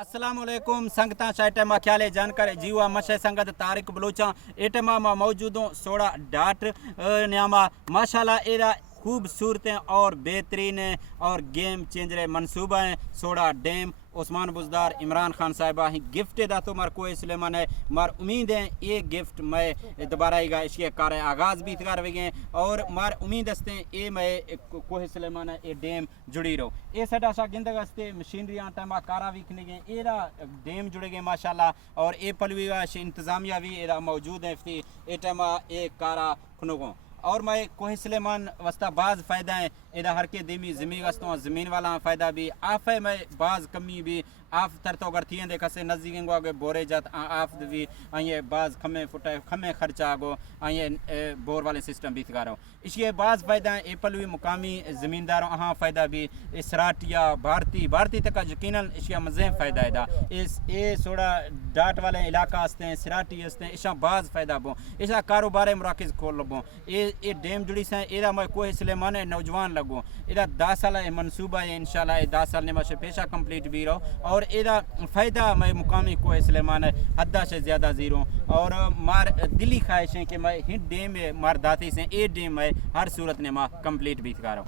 अस्सलामुअलैकुम संगता शायटमा ख्याले जानकारी जीवा मशे संगत तारिक बलूचा एटमा मा मौजूदों सोड़ा डाट न्यामा माशाल्लाह एरा खूबसूरतें और बेहतरीन और गेम चेंजर मनसूबा हैं सोड़ा डैम उस्मान बुजदार इमरान खान साहिबा ही गिफ्ट दा तो मार कोई सुलेमान है मार उम्मीद है ये गिफ्ट मैं दोबारा आएगा इसके कार आगाज़ भी कर गए और मार उम्मीद हस्ते ये मैं कोई सुलेमान है ये डैम जुड़ी रहो ये सदा सा गिंदग हस्ते मशीनरी टाइम कारा भी खने गए एरा डैम जुड़े गए माशाल्लाह और ये पलवी इंतजामिया भी एरा मौजूद है ये टाइम ये कारा खुनोगो और मैं कोहे सुलेमान वस्ता बाज़ फ़ायदा है एदा हर के दिमी ज़मीन वस्तों ज़मीन वाला फ़ायदा भी आफ है मैं बाज़ कमी भी आफ तर तो अगर थियन देखा से नज़दीक गो आगे बोरे जात आफ भी आइए बाज़ खमे फुटे खमे खर्चा आगो आइए बोर वाले सिस्टम भी थकारो इसके बाज़ फ़ायदा है एपल भी मुकामी ज़मींदारों हाँ फ़ायदा भी सराटिया भारती तक यकीनन इसका मज़े फ़ायदा है दा इस ये सोड़ा डाट वाले इलाका हस्ते हैं सराटी हस्ते हैं इसका बाज़ फ़ायदा बो इसका कारोबार मराकज़ खोल लबो ये डैम जुड़ी से एरा मैं कोहे सुलेमान नौजवान लगो एदा 10 साल मनसूबा है इंशाल्लाह 10 साल ने माशे पेशा कंप्लीट भी रहो और एदा फ़ायदा मैं मुकामी कोहे सुलेमान हद्दा से ज़्यादा ज़ीरो और मार दिली ख्वाहिश है कि मैं हिट डैम मार दाती से ए डैम मैं हर सूरत ने माँ कंप्लीट भी करा